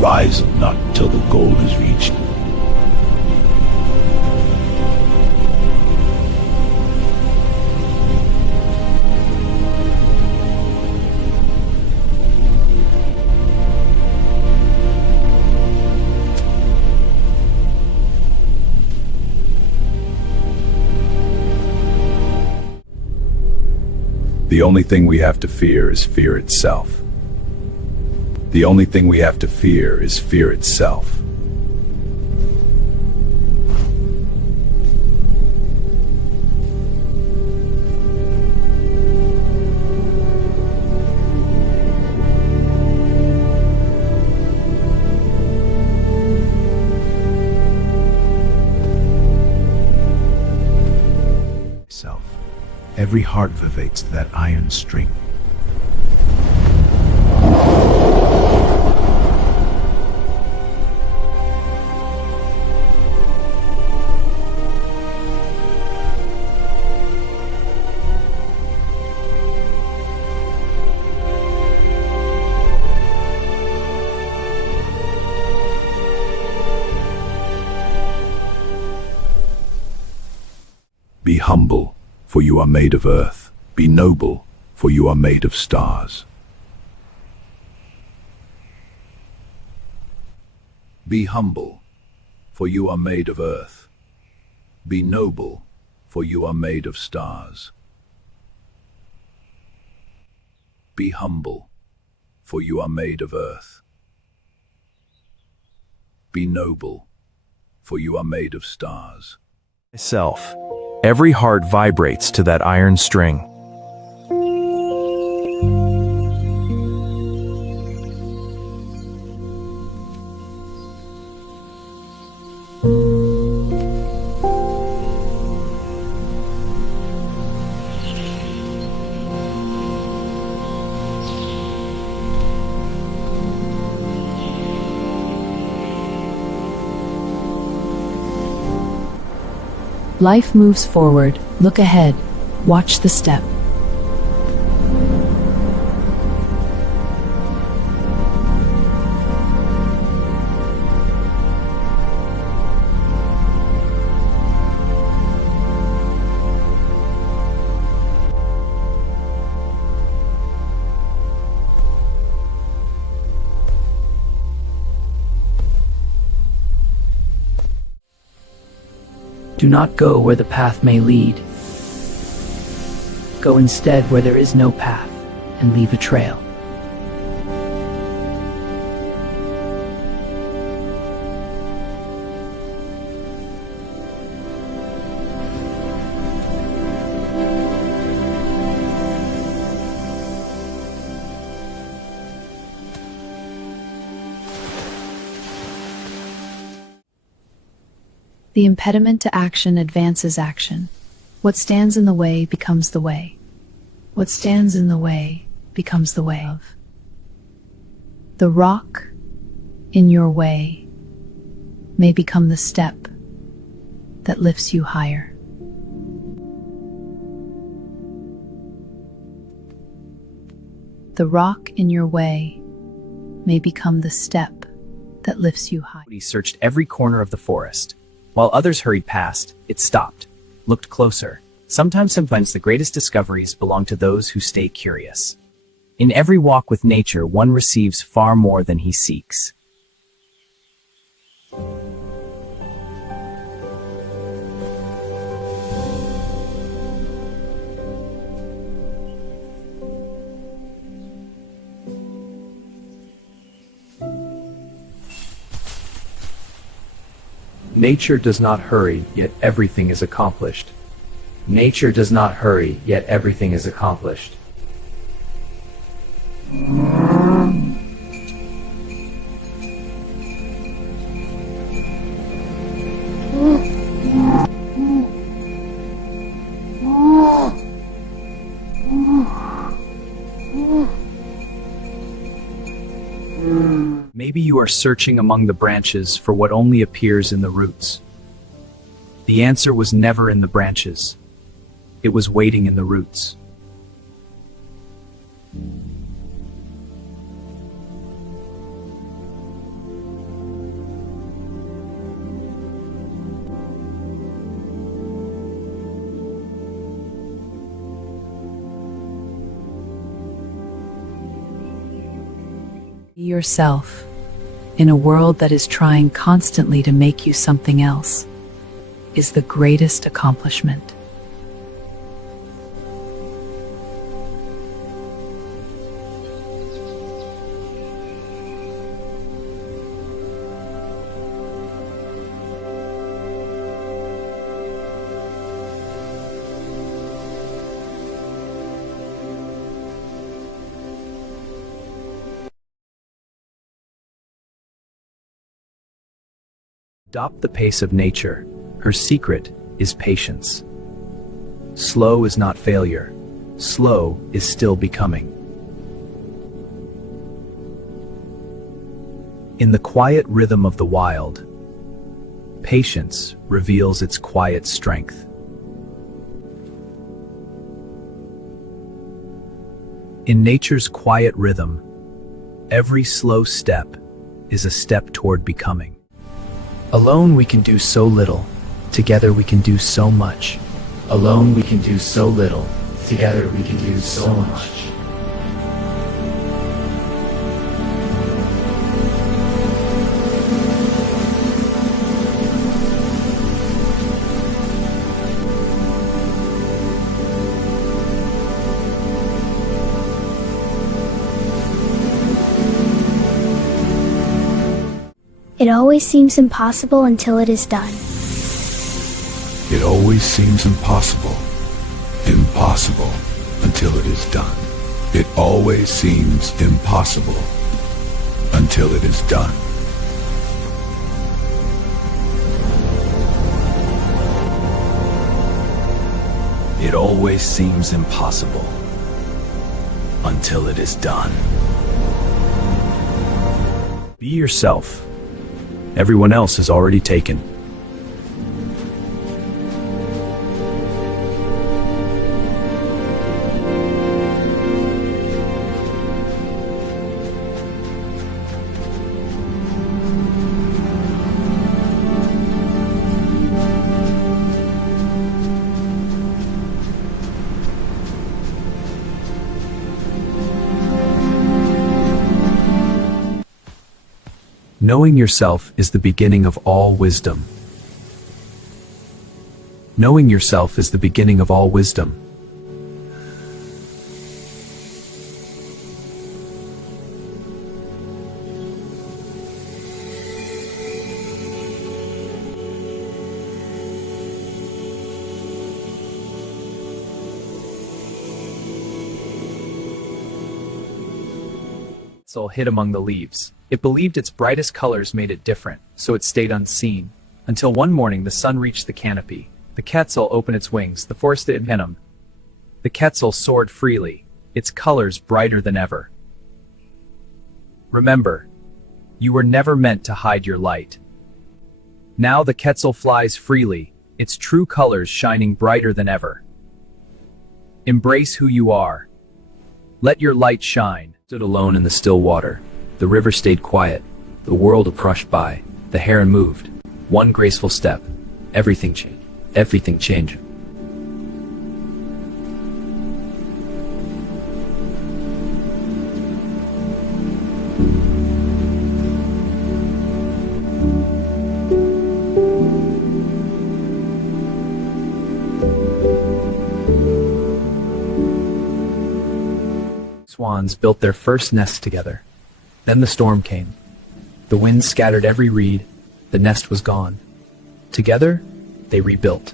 rise not till the goal is reached. The only thing we have to fear is fear itself. The only thing we have to fear is fear itself. Every heart vivates to that iron string. Be humble, for you are made of earth. Be noble, for you are made of stars. Be humble, for you are made of earth. Be noble, for you are made of stars. Be humble, for you are made of earth. Be noble, for you are made of stars. Myself. Every heart vibrates to that iron string. Life moves forward. Look ahead. Watch the step. Do not go where the path may lead. Go instead where there is no path, and leave a trail. The impediment to action advances action. What stands in the way becomes the way. What stands in the way becomes the way. The rock in your way may become the step that lifts you higher. The rock in your way may become the step that lifts you higher. He searched every corner of the forest. While others hurried past, it stopped, looked closer. Sometimes the greatest discoveries belong to those who stay curious. In every walk with nature, one receives far more than he seeks. Nature does not hurry, yet everything is accomplished. Nature does not hurry, yet everything is accomplished. Maybe you are searching among the branches for what only appears in the roots. The answer was never in the branches. It was waiting in the roots. Be yourself in a world that is trying constantly to make you something else is the greatest accomplishment. Adopt the pace of nature. Her secret is patience. Slow is not failure. Slow is still becoming. In the quiet rhythm of the wild, patience reveals its quiet strength. In nature's quiet rhythm, every slow step is a step toward becoming. Alone we can do so little, together we can do so much. Alone we can do so little, together we can do so much. It always seems impossible until it is done. It always seems impossible until it is done. It always seems impossible until it is done. It always seems impossible until it is done. Be yourself. Everyone else is already taken. Knowing yourself is the beginning of all wisdom. Knowing yourself is the beginning of all wisdom. Quetzal hid among the leaves. It believed its brightest colors made it different, so it stayed unseen. Until one morning the sun reached the canopy. The Quetzal opened its wings, the forest in him. The Quetzal soared freely, its colors brighter than ever. Remember, you were never meant to hide your light. Now the Quetzal flies freely, its true colors shining brighter than ever. Embrace who you are. Let your light shine. Stood alone in the still water. The river stayed quiet. The world approached by. The heron moved. One graceful step. Everything changed. Everything changed. Swans built their first nest together. Then the storm came. The wind scattered every reed. The nest was gone. Together, they rebuilt.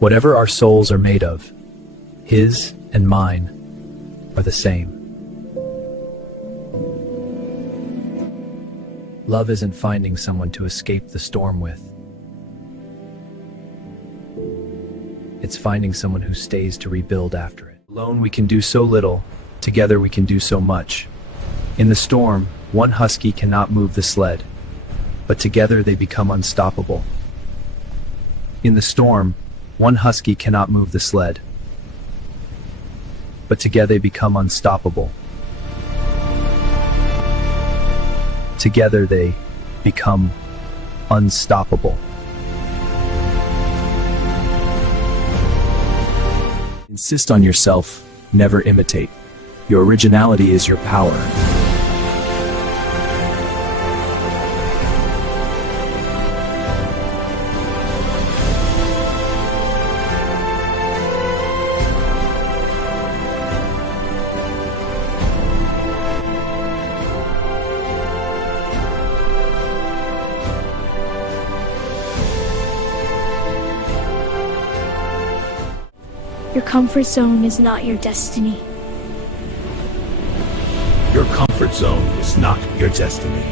Whatever our souls are made of, his and mine are the same. Love isn't finding someone to escape the storm with. It's finding someone who stays to rebuild after it. Alone we can do so little, together we can do so much. In the storm, one husky cannot move the sled, but together they become unstoppable. In the storm, one husky cannot move the sled, but together they become unstoppable. Together they become unstoppable. Insist on yourself, never imitate. Your originality is your power. Your comfort zone is not your destiny. Your comfort zone is not your destiny.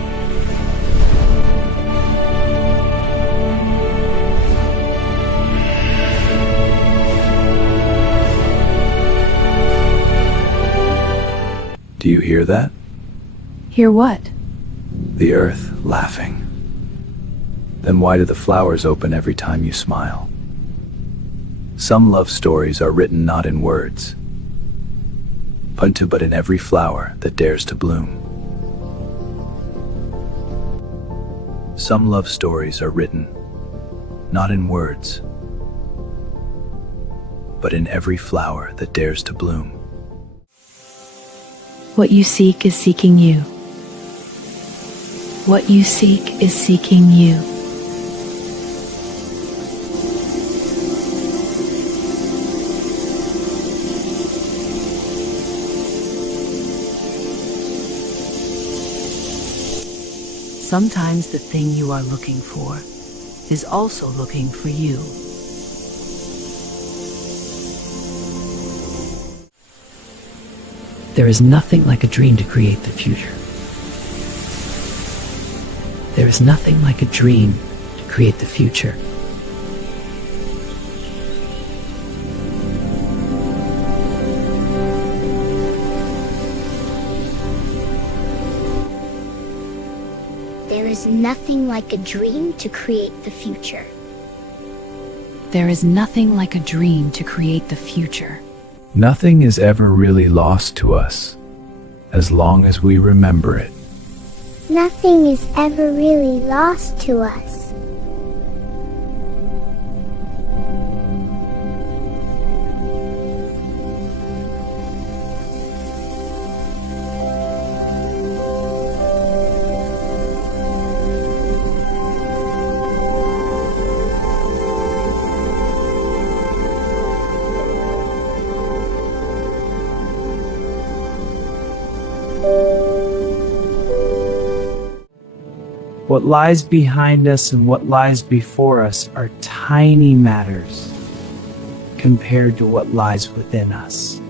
Do you hear that? Hear what? The earth laughing. Then why do the flowers open every time you smile? Some love stories are written not in words, but in every flower that dares to bloom. Some love stories are written not in words, but in every flower that dares to bloom. What you seek is seeking you. What you seek is seeking you. Sometimes the thing you are looking for is also looking for you. There is nothing like a dream to create the future. There is nothing like a dream to create the future. There is nothing like a dream to create the future. There is nothing like a dream to create the future. Nothing is ever really lost to us, as long as we remember it. Nothing is ever really lost to us. What lies behind us and what lies before us are tiny matters compared to what lies within us.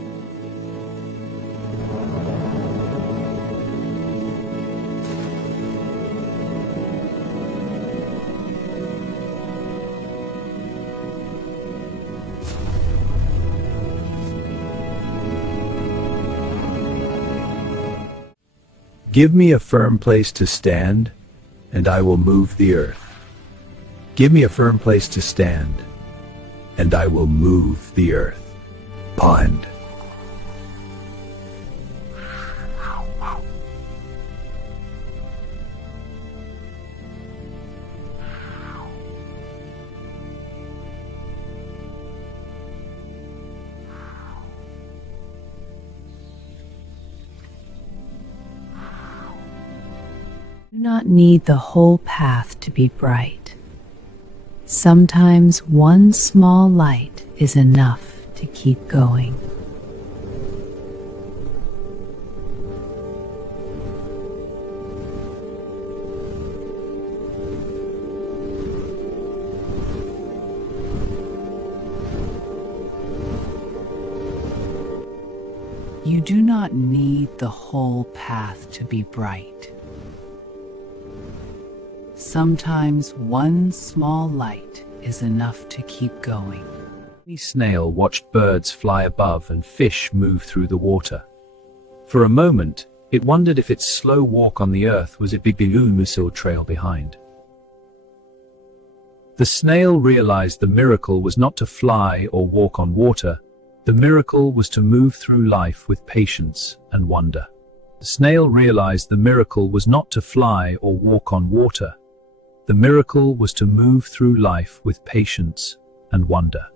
Give me a firm place to stand, and I will move the earth. Give me a firm place to stand, and I will move the earth. Pond. Do not need the whole path to be bright. Sometimes one small light is enough to keep going. You do not need the whole path to be bright. Sometimes one small light is enough to keep going. The snail watched birds fly above and fish move through the water. For a moment, it wondered if its slow walk on the earth was a Bibilumisil trail behind. The snail realized the miracle was not to fly or walk on water. The miracle was to move through life with patience and wonder. The snail realized the miracle was not to fly or walk on water. The miracle was to move through life with patience and wonder.